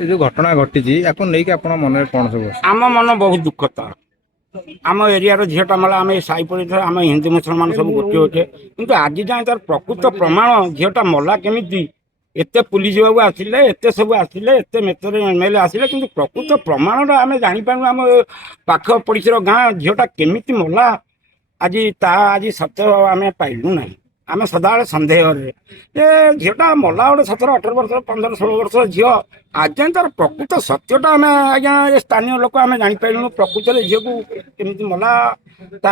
ये जो घटना घटी या नहीं कि आप मन में कौन सब आम मन बहुत दुख था आम एरिया झीटा माला आम साई पड़ी आम हिंदू मुसलमान सब गोटे गोटे किंतु आज जाए तार प्रकृत प्रमाण झीटा मला केमी एत पुलिस बाबू आसिले एत सब आसिले एत मेतर एमएलए आसिले किंतु प्रकृत प्रमाण आम जापार आम पाख पड़ोसी गाँ झीटा केमी मला आज आज सत्य आम पाइलु ना आम सदा सन्देह झीटा मला गोटे 17-18 वर्ष 15-16 वर्ष झील आज जाए तार प्रकृत सत्यटा आम आज्ञा स्थानीय लोक आम जापारू प्रकृत झील को केमी मला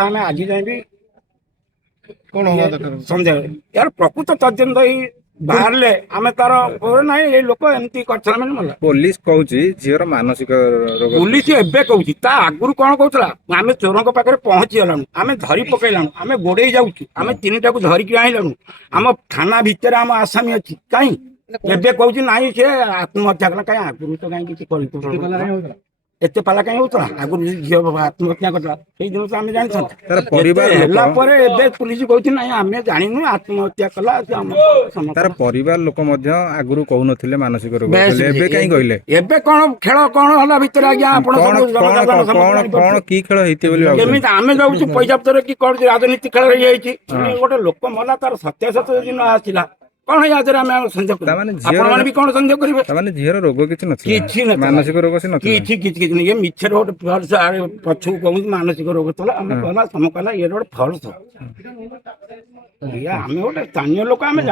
आम आज जाए भी सन्देह यार प्रकृत तदंत बाहर आम तार ना ये लोक एमती कर पुलिस कहूँ झीर मानसिक रोग पुलिस एबे कहूँ ता आगुरी कौन कहला आम चोरों पाखे पहुँची गलानु आम धरी पकईलानु आम गोड़े जाऊँ आम 3टा को धरिकी आनलानु आम थाना भितर आम आसामी अच्छी कहीं एबे कहूँ ना सी आत्महत्या कला कहीं आगुरी तो कहीं किसी एत पाला कहीं होता आगुरी झील आत्महत्या करता से दिन तो आम जाना पुलिस कहूँ ना आम जाणु आत्महत्या कला तार परिवार लोक आगुरी कहून मानसिक रोग कहीं कहले एबे कौन खेल कौन है भितर आज्ञा कौन की खेल आम जाऊँ पैसा पतर कि कौन राजनीति खेल रही गोटे लोक मला तार सत्यासत्य दिन आसला कौन आम संदेह भी कौन संदेह करेंगे झीर रोग किसी मानसिक रोग से किसी ये मिछर गोटे फल्स पछू कहूँ मानसिक रोग था आम कहला सम कहला ये गोटे फल्स आम गोटे स्थानीय लोक आम जानी